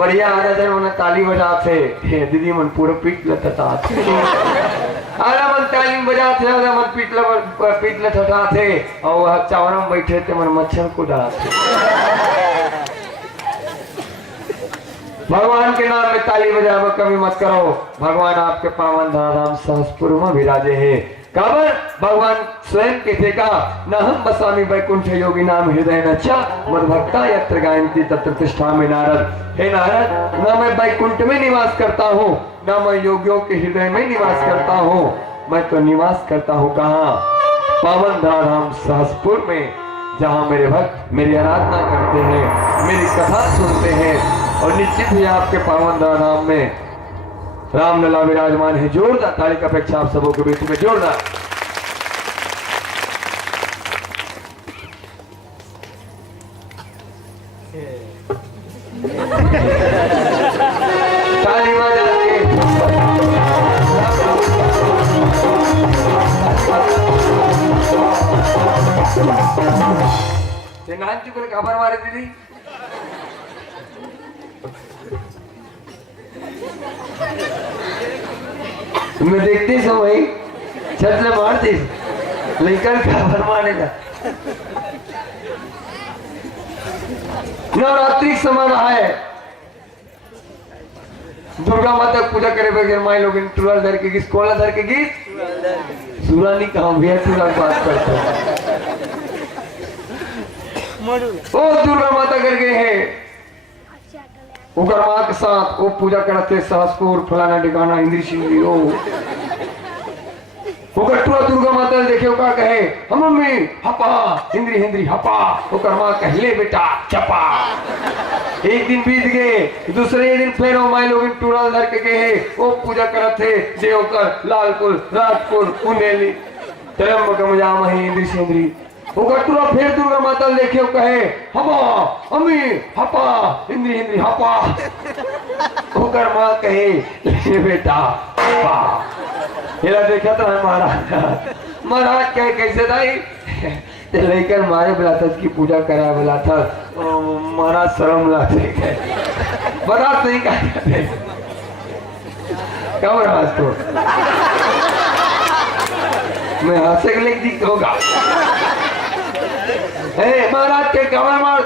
बढ़िया आ रहा था उन्हें ताली बजाते दीदी मन पूरा पीट लेता आला मन ताली बजाते आला मन पीट लेता थे और चावरा में बैठे थे मन मच्छर को डालते। भगवान के नाम में ताली बजाओ कभी मत करो। भगवान आपके पावन धाम सहसपुर में विराजे है। काबर भगवान स्वयं कहते का न हम बसामी वैकुंठ योगी नाम हृदय नचा मद भक्ता यत्र गायन्ति तत्र तिष्ठामि नारद। हे नारद, न मैं वैकुंठ में निवास करता हूँ न मैं योगियों के हृदय में निवास करता हूँ, मैं तो निवास करता हूँ कहाँ? पावन धाम सहसपुर में, जहाँ मेरे भक्त मेरी आराधना करते हैं, मेरी कथा सुनते हैं। और निश्चित ही आपके पावन धाम में रामलला विराजमान है। जोरदार ताली की अपेक्षा आप सबों के बीच में जोरदार ताली बजा के नाच को खबर मारे दीदी मैं देखते समय छत ले मारती लेकर खबर मारने का नवरात्रि समय रहा है। दुर्गा माता पूजा करे बगैर माई लोग टूरल धर के गीत कौन धर के गीत सूरा नहीं कहा भैया सूरा बात करते ओ दुर्गा माता कर गए हैं उगर माँ के साथ वो पूजा करते सहसपुर फलाना ठिकाना इंद्री सिंह ओ उगटुआ दुर्गा माता देखे का कहे हम मम्मी हपा हिंद्री हिंद्री हपा उगर माँ कहले बेटा चपा। एक दिन बीत गए, दूसरे दिन फिर माई लोग टूरल धर के गए वो पूजा करते देवकर लालपुर राजपुर पुनेली तरम जाम इंद्री सिंद्री उगटुआ फिर दुर्गा माता देखे कहे हपा अम्मी हपा हिंद्री हिंद्री हपा उगर माँ कहे ले बेटा हपा। मेरा देखा था महाराज महाराज कहे कैसे दाई ते लेकर मारे बोला था की पूजा करा बोला था महाराज शर्म लाते बता सही कहते क्या महाराज तो मैं हंसे के लिए दिख होगा महाराज के कमर मार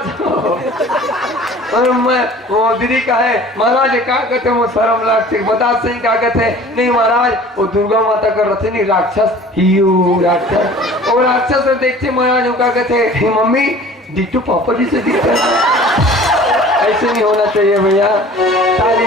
और मैं वो दीदी का है महाराज क्या कहते वो शर्म लागते बता सही क्या कहते नहीं महाराज वो दुर्गा माता कर रहे नहीं राक्षस हियू राक्षस और राक्षस देखते महाराज क्या कहते मम्मी डिट्टू पापा जी से दिखता ऐसे नहीं होना चाहिए भैया। ताली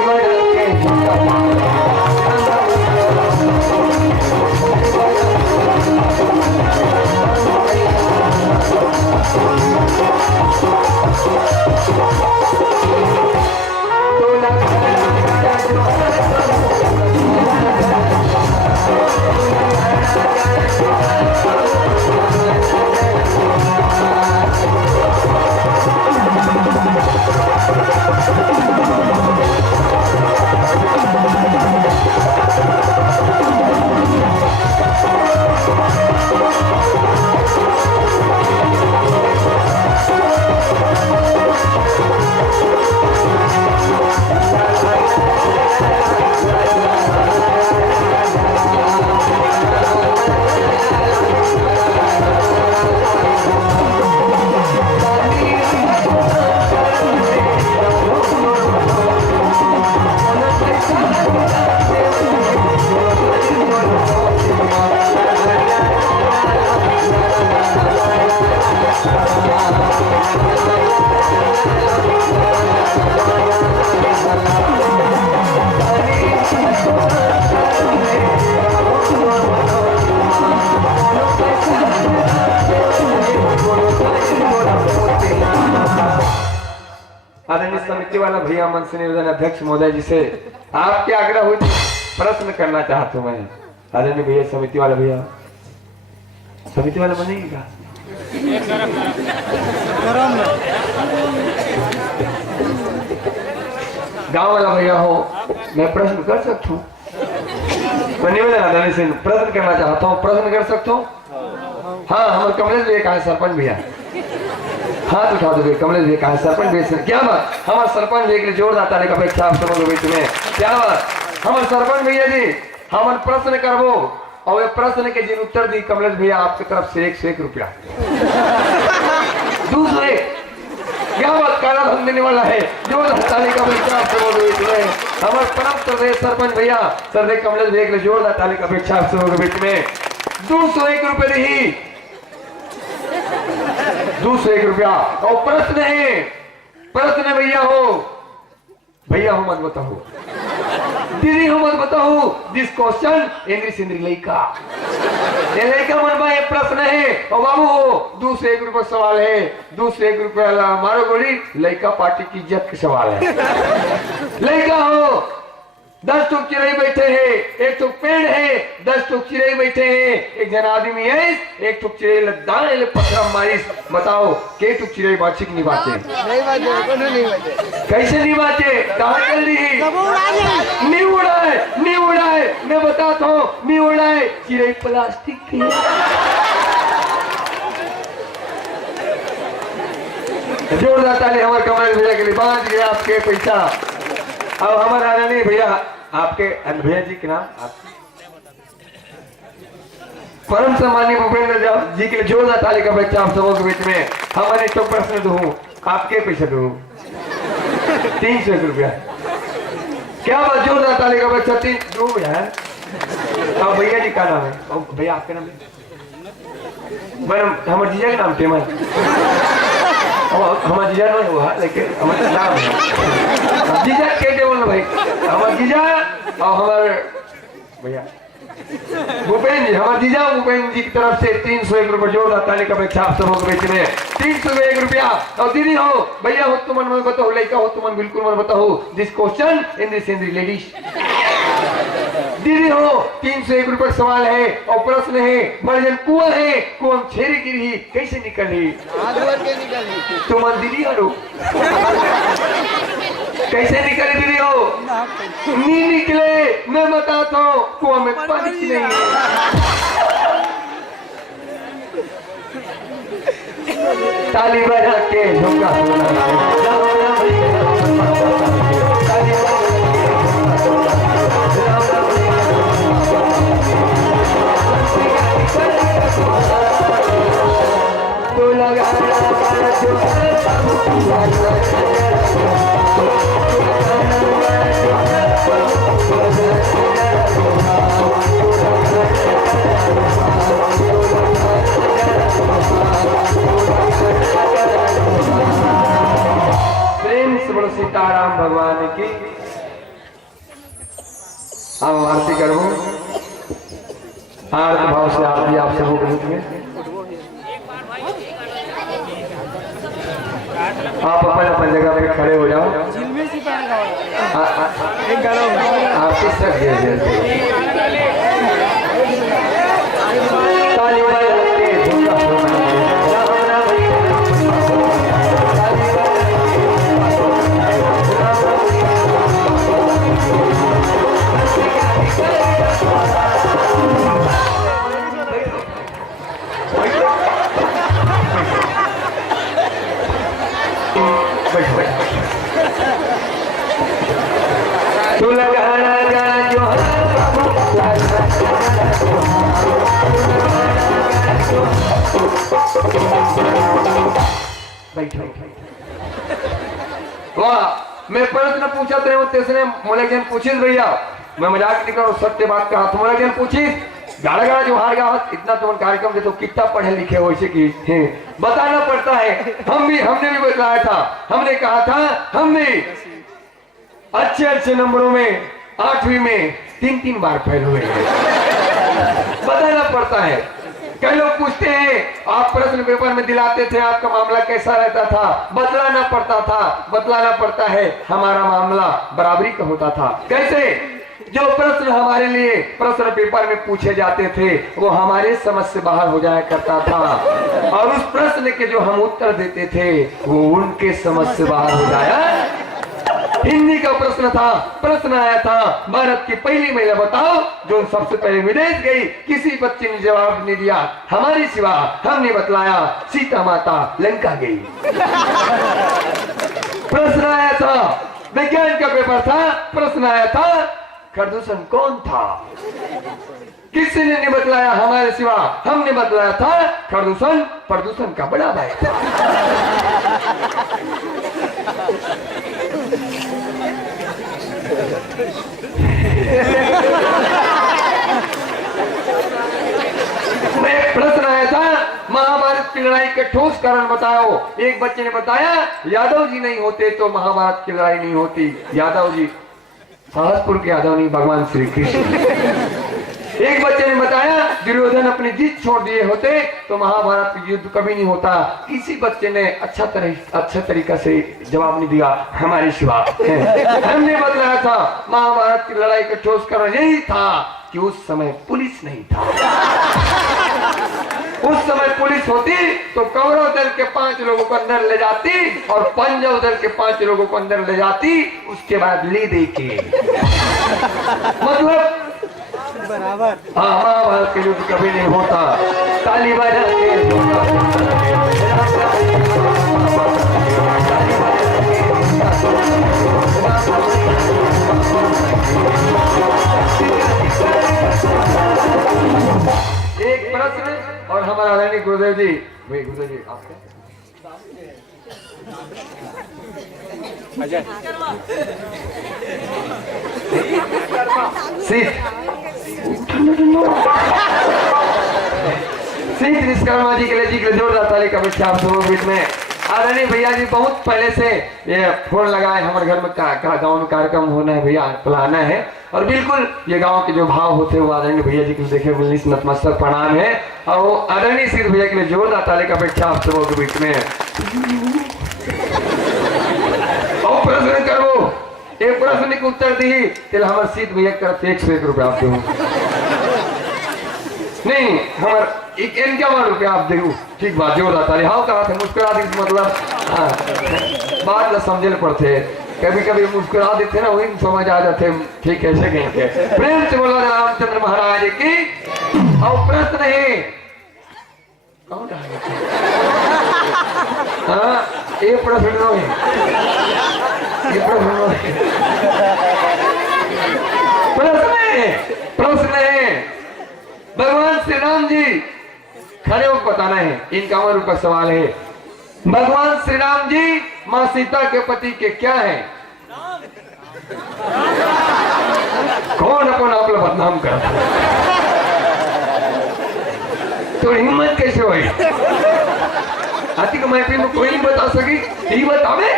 आदरणीय समिति वाला भैया मन से निवेदन अध्यक्ष महोदय जी से आपके आग्रह हुई प्रश्न करना चाहता हूँ मैं। आदरणीय भैया समिति वाला भैया समिति वाला बनेगा गांव वाला भैया हो मैं प्रश्न कर सकता हूँ? मैं निवेदन आदरणीय से प्रश्न करना चाहता हूँ, प्रश्न कर सकता हूँ? हाँ हमारे कमलेश भैया कहा सरपंच भैया हाथ उठा दोगे कमलेश भैया कहा सरपंच भैया क्या बात हमारे सरपंच भैया के लिए जोरदार ताली का अपेक्षा आप सबों के बीच में क्या बात हमारे सरपंच भैया जी हम प्रश्न करबो और वे प्रश्न के जिन उत्तर दी कमलेश भैया आपकी तरफ से 101 रुपया दूसरे क्या बात काला धन देने वाला है जोरदार ताली का अपेक्षा आप सबों के बीच में हमारे परम श्रद्धेय सरपंच भैया श्रद्धेय कमलेश भैया के लिए जोरदार ताली का अपेक्षा आप सबों के बीच में 201 रुपये दी 201 रुपया और प्रश्न भैया हो मत बताओ दीदी हो मत बताओ दिस क्वेश्चन इंग्लिश हिंदी लड़का ये लड़का मन में प्रश्न है और बाबू हो 201 रुपये सवाल है 201 रुपया मारो गोली लड़का पार्टी की इज्जत का सवाल है लड़का हो 10 टुक चिड़ै बैठे हैं 1 टुक पेड़ है 10 टुक चिड़ै बैठे हैं एक जन आदमी है 1 टुक चिड़ै लदान ले पत्थर मारिस बताओ के टुक चिड़ै बाचिक नहीं बाचे कैसे नहीं बाचे कहां चल रही नहीं उड़ाए मैं बताता हूं नहीं उड़ाए चिड़ै प्लास्टिक की जोरदार ताली हमारे कमल भैया के लिए 5 गया आपके पैसा अब हमारा नहीं भैया आपके भैया जी के नाम परम सम्मानीय भूपेंद्र जी के लिए जोरदार ताली का बच्चा आप सबों के बीच में हमारे तो प्रश्न दूं आपके पैसे दूं 301 रुपया क्या बात जोरदार ताली का बच्चा 3 दो भैया अब भैया जी का नाम है भैया आपके नाम है मैडम हमारे जीजा का नाम टेमन हमारा जीजा नहीं हुआ लेकिन हमारा नाम है जीजा कहते बोलो भाई हमारा जीजा और हमारे भैया भूपेंद्र जी हमारे जीजा भूपेंद्र जी की तरफ से 301 रुपये जोरदार ताली का अपेक्षा आप सबों के बीच में 301 रुपया और दीदी हो भैया हो तुम मन बताओ लड़का हो तुम बिल्कुल मन बताओ this question in this ladies दीदी हो 301 रुपये सवाल है और प्रश्न है मर्जन कुआं है कुआं छेरी गिरी कैसे निकली तुम दीदी हो कैसे निकले दीदी हो नहीं निकले मैं बताता हूँ कुआं में पानी नहीं है ताली बजा के झुमका तो लगा सीताराम भगवान की हम आरती करो आरती भाव से आरती आप सबों के बीच में आप अपन जगह पे खड़े हो जाओ आपकी सब ताली तू लगाना गाना जो बैठो वाह मैं प्रश्न पूछा तेरे तेसरे मोले जन पूछिस भैया मैं मजाक नहीं करूं सत्य बात कहा तुम मोले जन पूछिस गाड़ा गाड़ा जो हार गया इतना तुम कार्यक्रम से तो कितना पढ़े लिखे हो इसे की बताना पड़ता है हमने भी बताया था हमने कहा था हमने अच्छे नंबरों में 8वीं में 3 बार फेल हुए बताना पड़ता है कई लोग पूछते हैं आप प्रश्न पेपर में दिलाते थे आपका मामला कैसा रहता था बतलाना पड़ता है हमारा मामला बराबरी का होता था कैसे जो प्रश्न हमारे लिए प्रश्न पेपर में पूछे जाते थे वो हमारे समझ से बाहर हो जाया करता था और उस प्रश्न के जो हम उत्तर देते थे वो उनके समझ से बाहर हो जाया हिंदी का प्रश्न था, प्रश्न आया था भारत की पहली महिला बताओ जो सबसे पहले विदेश गई। किसी बच्चे ने जवाब नहीं दिया हमारी सिवा। हमने बतलाया सीता माता लंका गई। प्रश्न आया था, विज्ञान का पेपर था, प्रश्न आया था प्रदूषण कौन था। किसी ने नहीं बतलाया हमारे सिवा। हमने बतलाया था प्रदूषण प्रदूषण का बड़ा भाई था। प्रश्न आया था महाभारत की लड़ाई के ठोस कारण बताओ। एक बच्चे ने बताया यादव जी नहीं होते तो महाभारत की लड़ाई नहीं होती। यादव जी सहसपुर के यादव नहीं, भगवान श्री कृष्ण। एक बच्चे ने बताया दुर्योधन अपनी जीत छोड़ दिए होते तो महाभारत का युद्ध कभी नहीं होता। किसी बच्चे ने अच्छा तरीका से जवाब नहीं दिया हमारे सिवा। हमने बतलाया था महाभारत की लड़ाई का ठोस कारण यही था कि उस समय पुलिस नहीं था। उस समय पुलिस होती तो कौरव दल के 5 लोगों को अंदर ले जाती और पांडव दल के 5 लोगों को अंदर ले जाती। उसके बाद ले दे के मतलब बराबर। हाँ महाभारत के युद्ध कभी नहीं होता। ताली बजाएंगे। एक प्रश्न और हमारा आदरणीय गुरुदेव जी, भाई गुरुदेव जी आपका सीट विश्वकर्मा जी के लिए जोरदार ताली का बच्चा आप दोनों बीच में। आदरणीय भैया जी बहुत पहले से ये फोन लगाए हमारे घर में गांव में कार्यक्रम होना है भैया, बुलाना है। और बिल्कुल ये गांव के जो भाव होते हैं वो आदरणीय भैया जी के देखे नतमस्तक प्रणाम है। और वो आदरणीय सिद्ध भैया के लिए जोरदार ताली का बच्चा आप सबों के बीच में। और प्रश्न करो, एक प्रश्न के उत्तर दी तेल हमारे सीध भैया की तरफ 101 रुपया आप दो। नहीं हमारे 51 रुपया आप दे। ठीक बात जोरदार ताली। हाँ कहा थे मुस्कुरा दी मतलब हाँ बात न समझे पड़ते। कभी कभी मुस्कुरा देते ना वही समझ आ जाते ठीक कैसे कहेंगे। प्रेम से बोला रामचंद्र महाराज की। और प्रश्न है कौन हाँ ये प्रश्न प्रश्न है भगवान श्री राम जी खड़े होकर बताना है। इनका उम्र का सवाल है। भगवान श्री राम जी माँ सीता के पति के क्या है। कौन अपन आप लोग बदनाम करता तो हिम्मत कैसे हुई। हाथी को महफिल में कोई नहीं बता सकी यही बतावे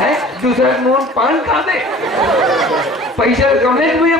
है। दूसरा नोन पान खा दे पैसा कम नहीं हुए।